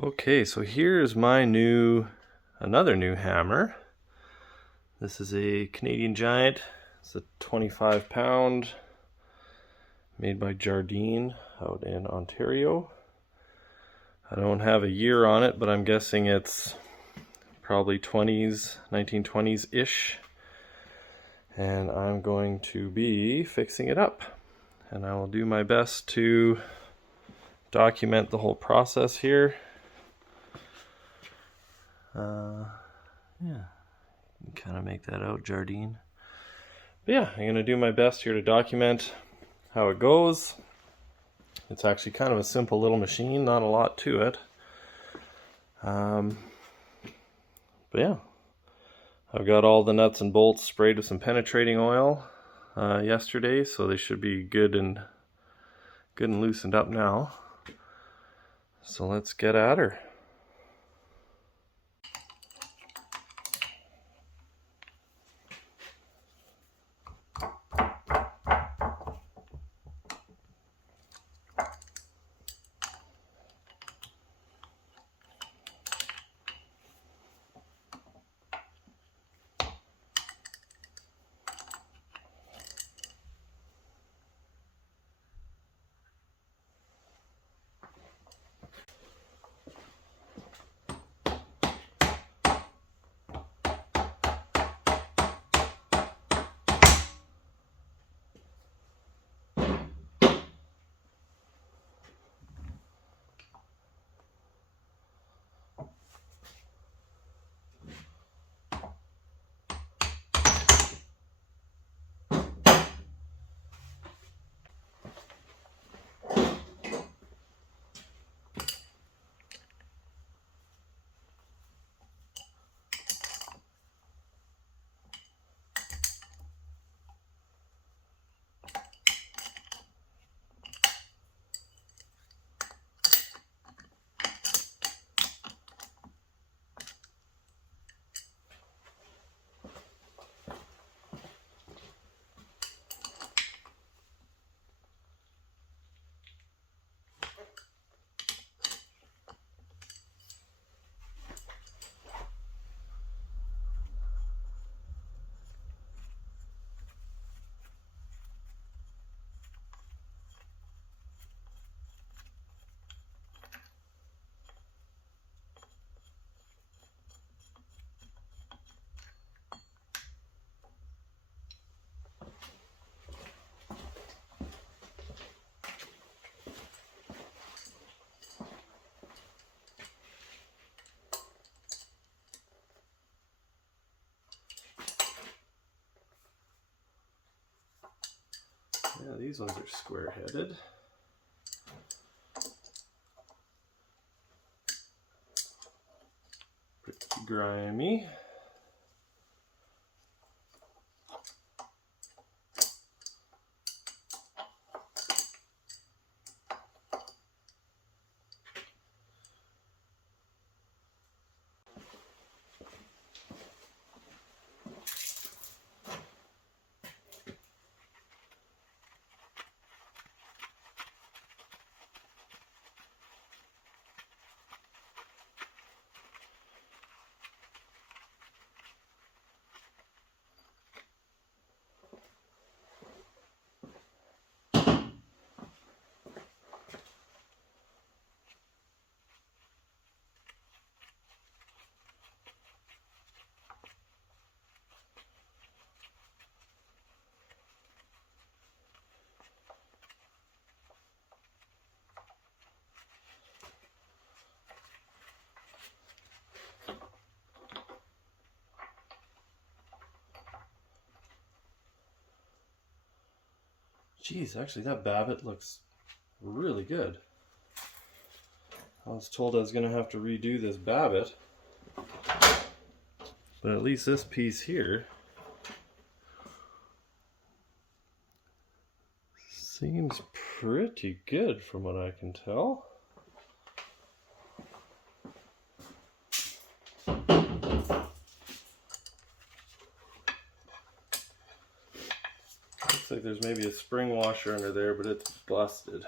Okay, so here's my another new hammer. This is a Canadian Giant. It's a 25-pound, made by Jardine out in Ontario. I don't have a year on it, but I'm guessing it's probably 1920s-ish. And I'm going to be fixing it up. And I will do my best to document the whole process here. Yeah, you can kind of make that out, Jardine. But yeah, I'm going to do my best here to document how it goes. It's actually kind of a simple little machine, not a lot to it. But yeah, I've got all the nuts and bolts sprayed with some penetrating oil yesterday, so they should be good and loosened up now. So let's get at her. Yeah, these ones are square-headed. Pretty grimy. Geez, actually that babbitt looks really good. I was told I was going to have to redo this babbitt, but at least this piece here seems pretty good from what I can tell. Looks like there's maybe a spring washer under there, but it's busted.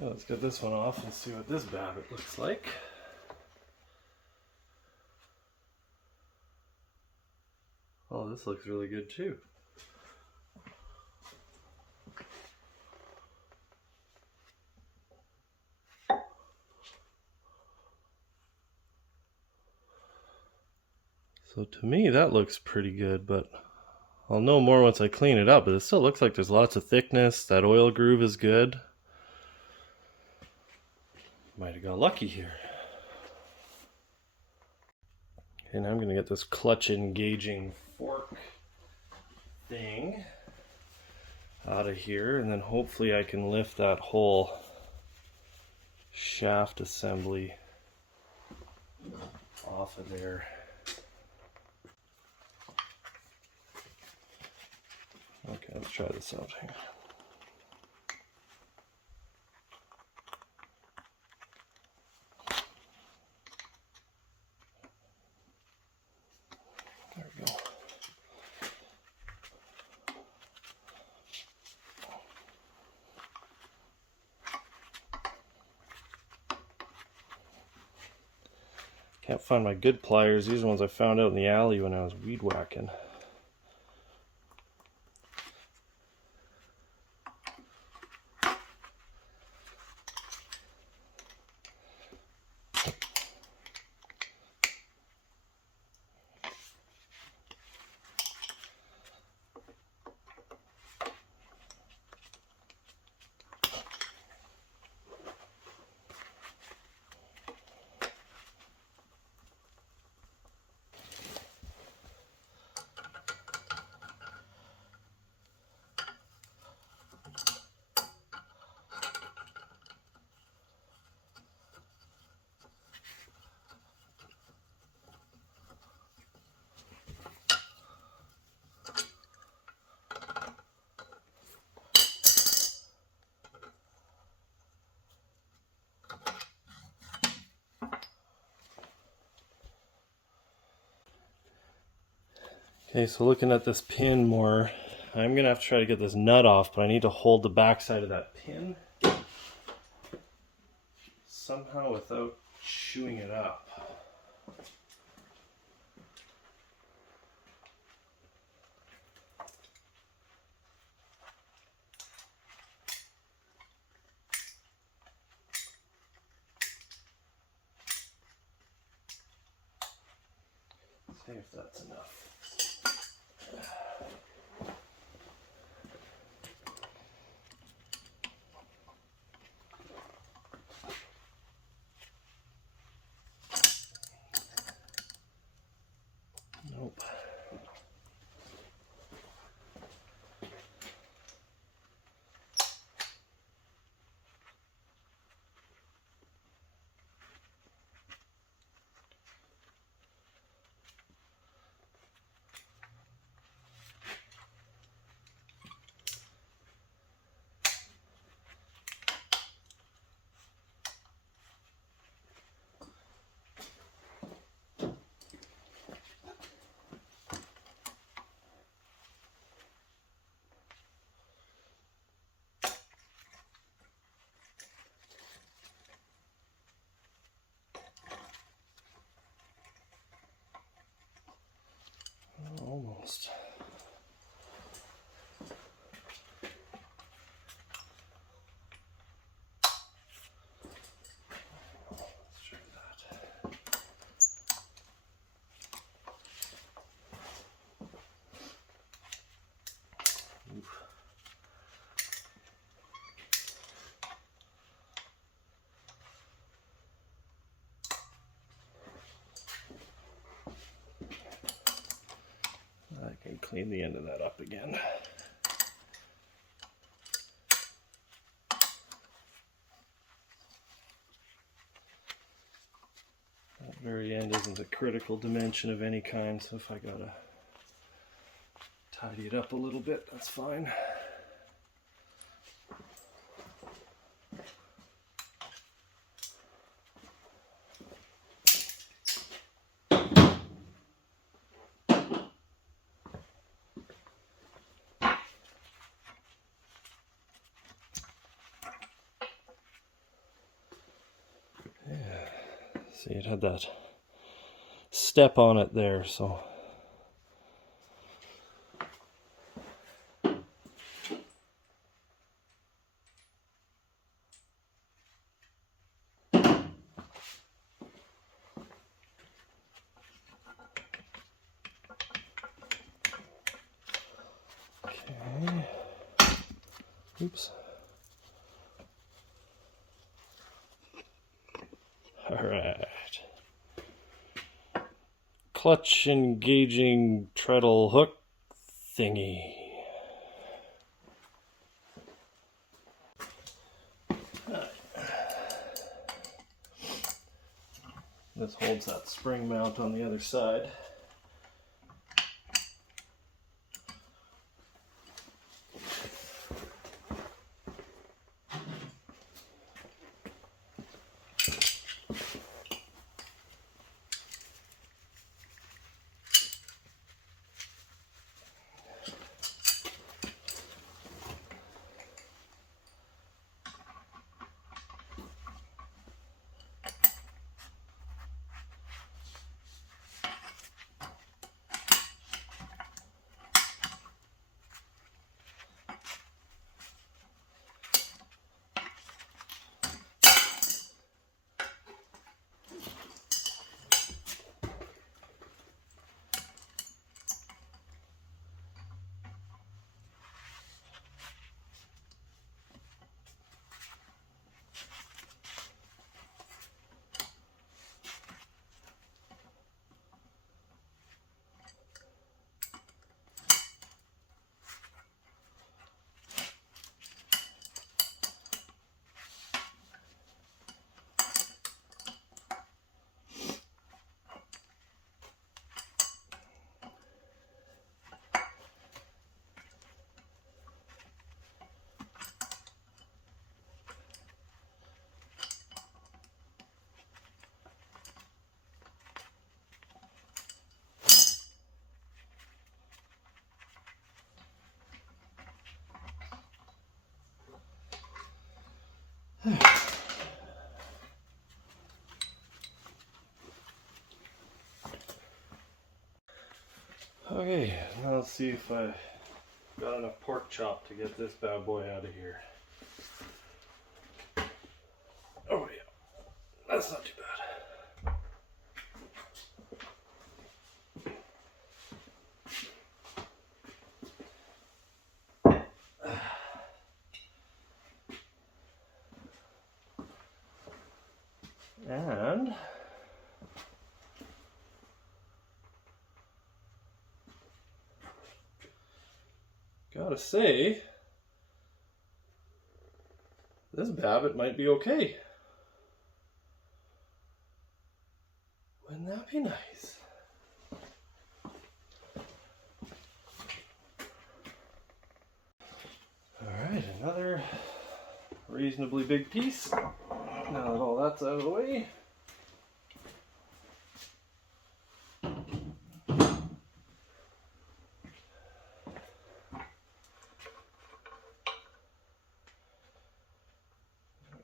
Okay, let's get this one off and see what this babbitt looks like. Oh, this looks really good too. So to me that looks pretty good, but I'll know more once I clean it up. But it still looks like there's lots of thickness. That oil groove is good. Might have got lucky here. Okay, now I'm going to get this clutch engaging fork thing out of here, and then hopefully I can lift that whole shaft assembly off of there. Okay, let's try this out here. There we go. Can't find my good pliers. These are ones I found out in the alley when I was weed whacking. Okay, so looking at this pin more, I'm going to have to try to get this nut off, but I need to hold the back side of that pin somehow without chewing it up. See if that's enough. Nope. Almost. Let's try that. Oof. I can clean the end of that up again. That very end isn't a critical dimension of any kind, so if I gotta tidy it up a little bit, that's fine. See, it had that step on it there, so. Okay. Oops. All right. Clutch engaging treadle hook thingy. This holds that spring mount on the other side. Okay, now let's see if I got enough pork chop to get this bad boy out of here. Oh yeah, that's not too bad. And gotta say, this Babbitt might be okay. Wouldn't that be nice? Alright, another reasonably big piece. Now that all that's out of the way.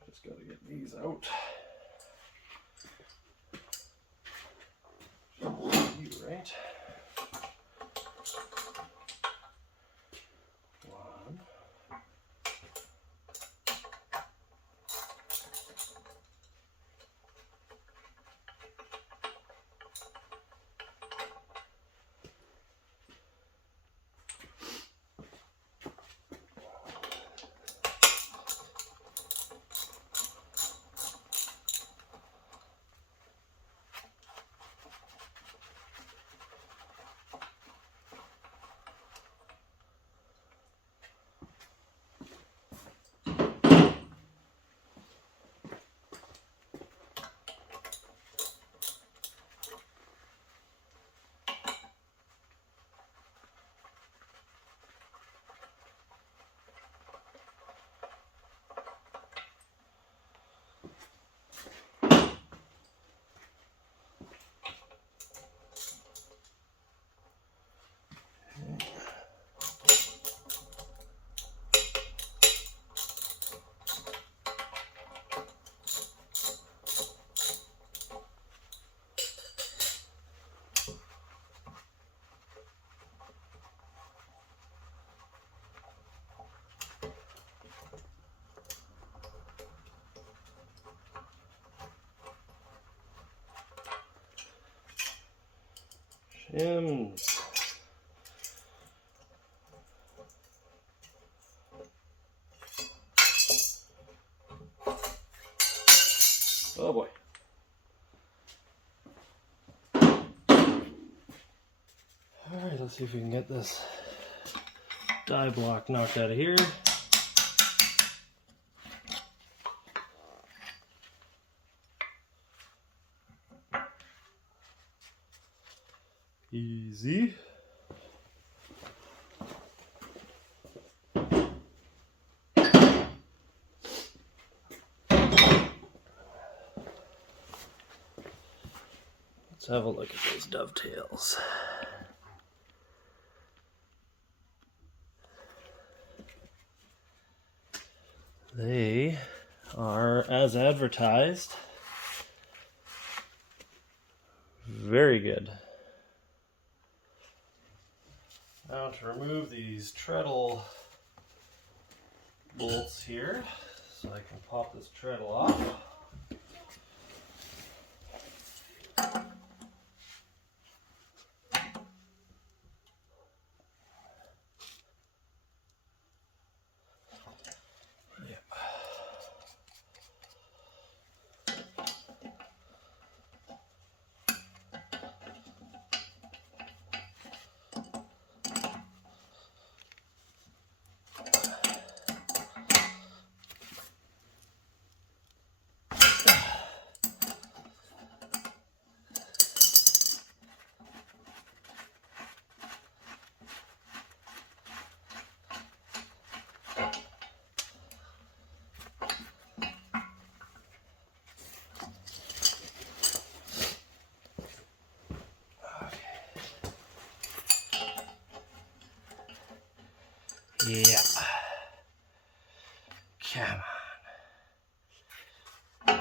Just gotta get these out. You right. One. M's. Oh boy. Alright, let's see if we can get this die block knocked out of here. Easy. Let's have a look at those dovetails. They are as advertised. Very good. Now to remove these treadle bolts here, so I can pop this treadle off. Yeah. Come on.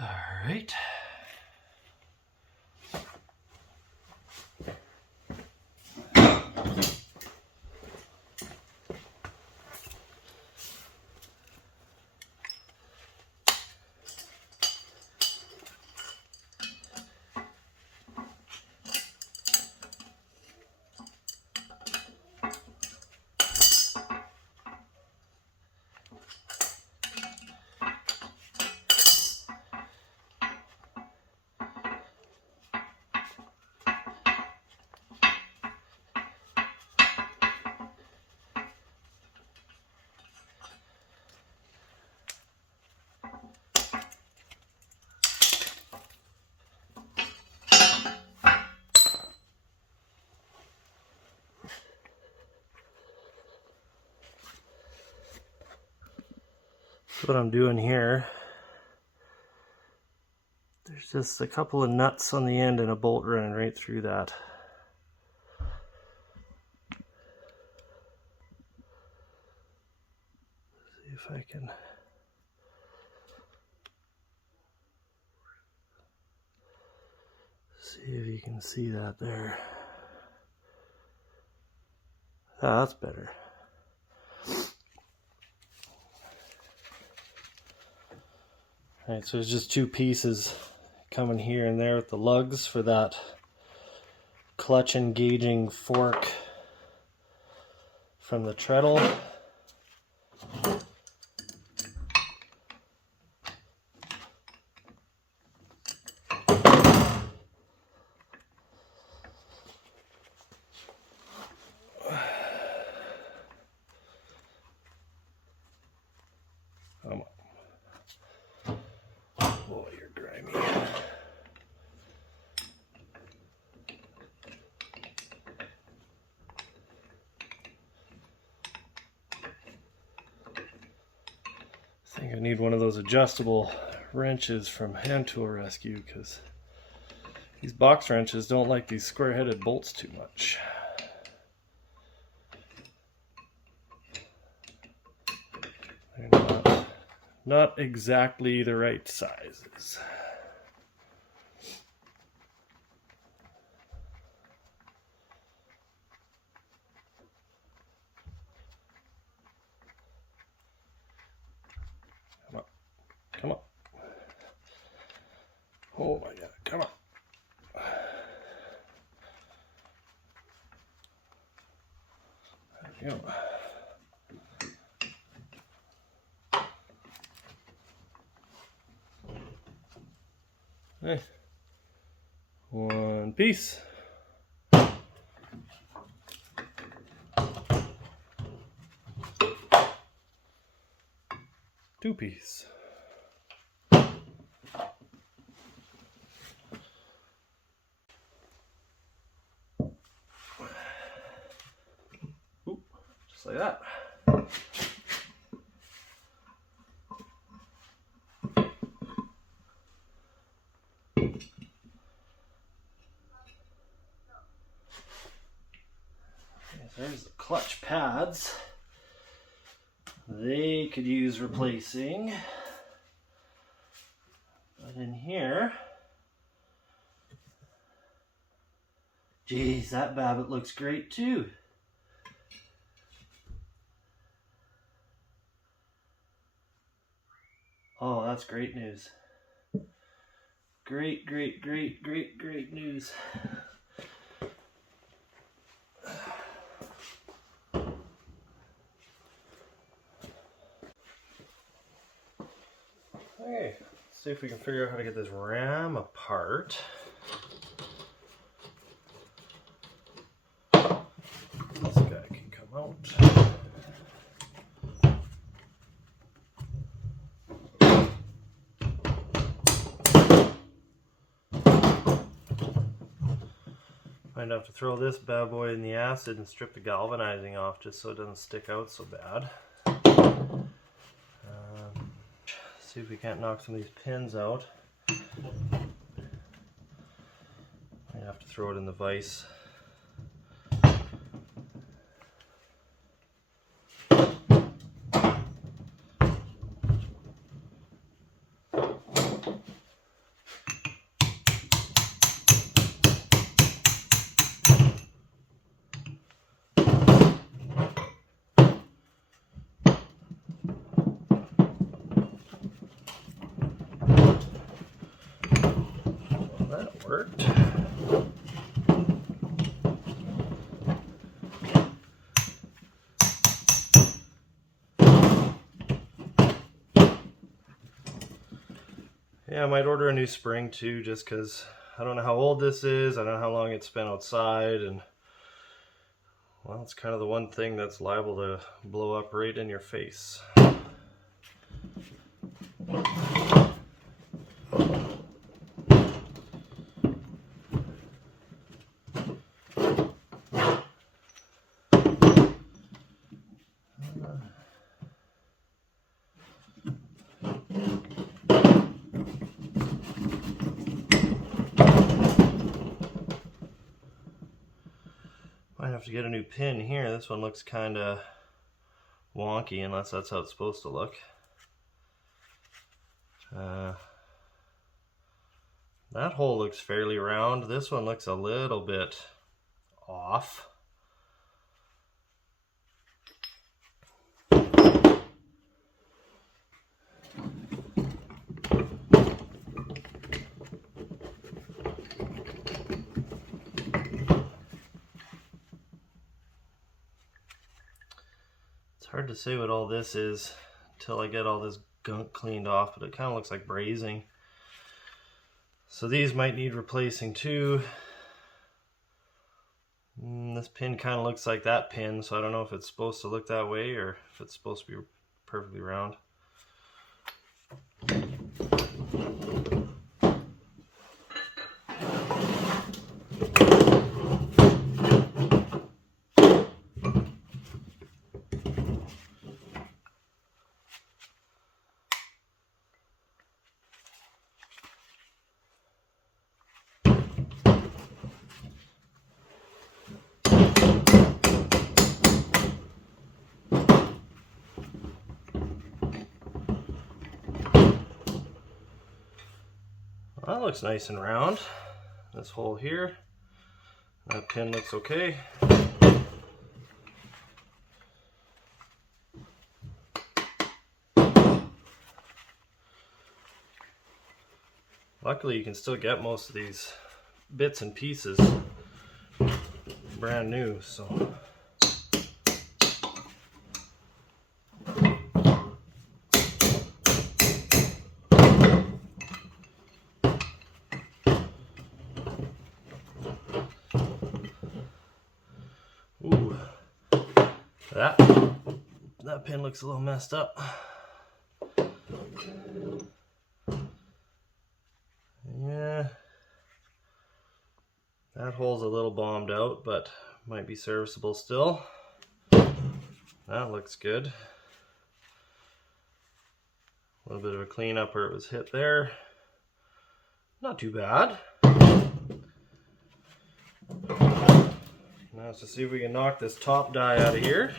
All right. What I'm doing here, there's just a couple of nuts on the end and a bolt running right through that. See if I can see if you can see that there. Ah, that's better. Alright, so there's just two pieces coming here and there with the lugs for that clutch engaging fork from the treadle. Come on. Oh, you're grimy. I think I need one of those adjustable wrenches from Hand Tool Rescue, because these box wrenches don't like these square-headed bolts too much. They're not exactly the right sizes. Come on. Oh my God, come on. There you go. Hey. One piece. Two piece. Oop, just like that. There's the clutch pads. They could use replacing. But in here, geez, that Babbitt looks great too. Oh, that's great news. Great, great, great, great, great news. Okay, let's see if we can figure out how to get this ram apart. This guy can come out. Might have to throw this bad boy in the acid and strip the galvanizing off just so it doesn't stick out so bad. See if we can't knock some of these pins out. I have to throw it in the vise. Worked. Yeah, I might order a new spring too, just because I don't know how old this is, I don't know how long it's been outside, and well, it's kind of the one thing that's liable to blow up right in your face. Might have to get a new pin here. This one looks kind of wonky, unless that's how it's supposed to look. That hole looks fairly round. This one looks a little bit off. It's hard to say what all this is until I get all this gunk cleaned off, but it kind of looks like brazing. So these might need replacing too. This pin kind of looks like that pin, so I don't know if it's supposed to look that way or if it's supposed to be perfectly round. That looks nice and round. This hole here, that pin looks okay. Luckily you can still get most of these bits and pieces brand new, so. Ooh, that pin looks a little messed up. Yeah, that hole's a little bombed out, but might be serviceable still. That looks good. A little bit of a cleanup where it was hit there. Not too bad. Now let's just see if we can knock this top die out of here.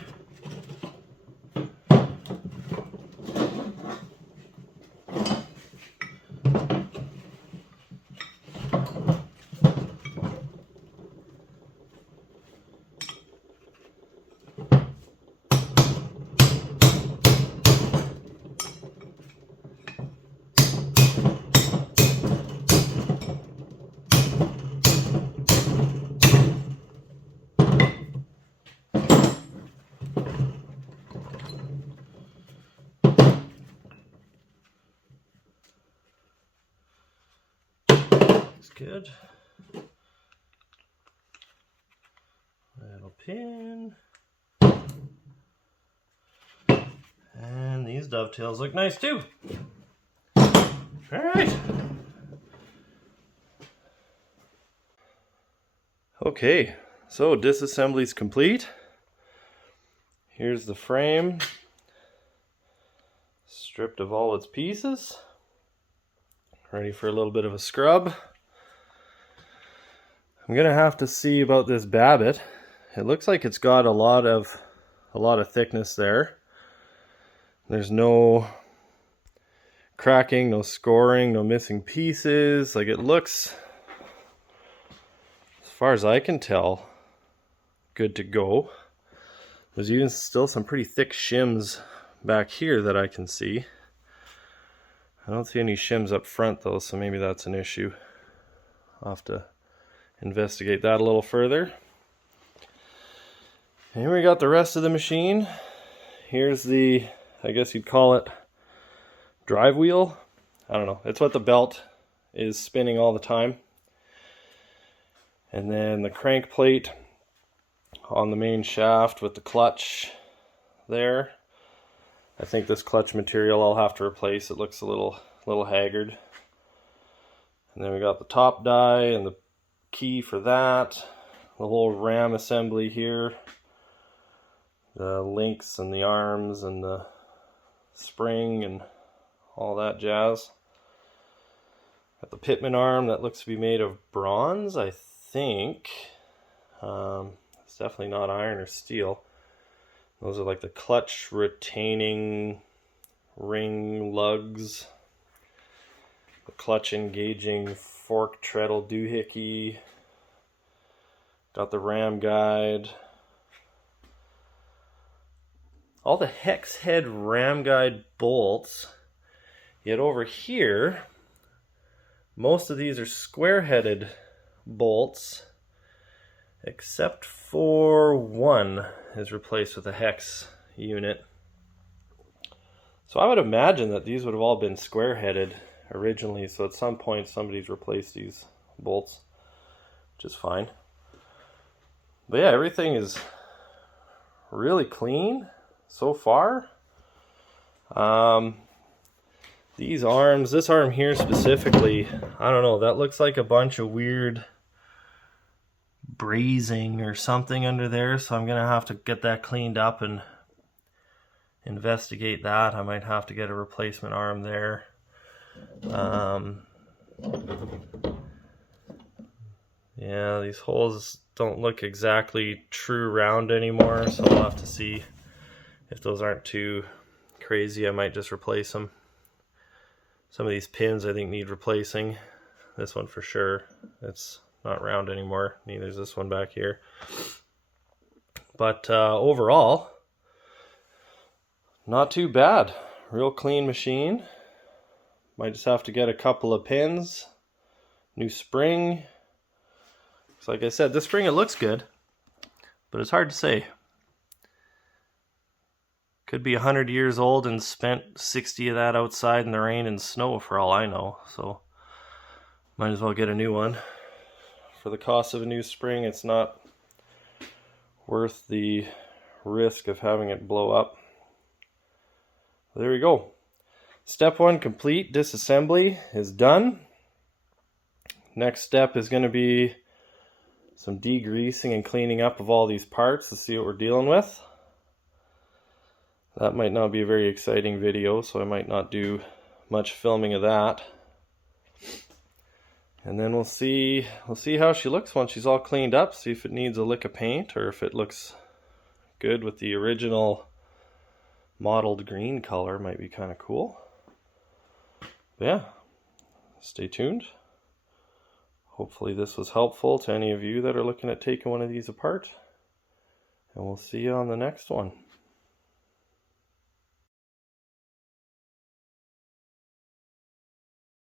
Good. Little pin. And these dovetails look nice too. Alright. Okay, so disassembly is complete. Here's the frame, stripped of all its pieces. Ready for a little bit of a scrub. I'm gonna have to see about this babbitt. It looks like it's got a lot of thickness there. There's no cracking, no scoring, no missing pieces. Like, it looks, as far as I can tell, good to go. There's even still some pretty thick shims back here that I can see. I don't see any shims up front though, so maybe that's an issue. I'll have to investigate that a little further. And here we got the rest of the machine. Here's the, I guess you'd call it, drive wheel. I don't know. It's what the belt is spinning all the time. And then the crank plate on the main shaft with the clutch there. I think this clutch material I'll have to replace. It looks a little haggard. And then we got the top die and the key for that. The whole ram assembly here. The links and the arms and the spring and all that jazz. Got the pitman arm that looks to be made of bronze, I think. It's definitely not iron or steel. Those are like the clutch retaining ring lugs. The clutch engaging fork treadle doohickey. Got the ram guide. All the hex head ram guide bolts. Yet over here, most of these are square headed bolts, except for one is replaced with a hex unit. So I would imagine that these would have all been square headed originally, so at some point somebody's replaced these bolts, which is fine. But yeah, everything is really clean so far. These arms, this arm here specifically, I don't know, that looks like a bunch of weird brazing or something under there, so I'm gonna have to get that cleaned up and investigate that. I might have to get a replacement arm there. Yeah, these holes don't look exactly true round anymore, so I'll have to see if those aren't too crazy. I might just replace them. Some of these pins I think need replacing. This one for sure. It's not round anymore. Neither is this one back here. But overall, not too bad. Real clean machine. Might just have to get a couple of pins, new spring. So like I said, this spring, it looks good, but it's hard to say. Could be 100 years old and spent 60 of that outside in the rain and snow for all I know. So might as well get a new one. For the cost of a new spring, it's not worth the risk of having it blow up. There we go. Step 1 complete. Disassembly is done. Next step is going to be some degreasing and cleaning up of all these parts to see what we're dealing with. That might not be a very exciting video, so I might not do much filming of that. And then we'll see how she looks once she's all cleaned up, see if it needs a lick of paint or if it looks good with the original mottled green color. Might be kind of cool. But yeah, stay tuned. Hopefully this was helpful to any of you that are looking at taking one of these apart. And we'll see you on the next one.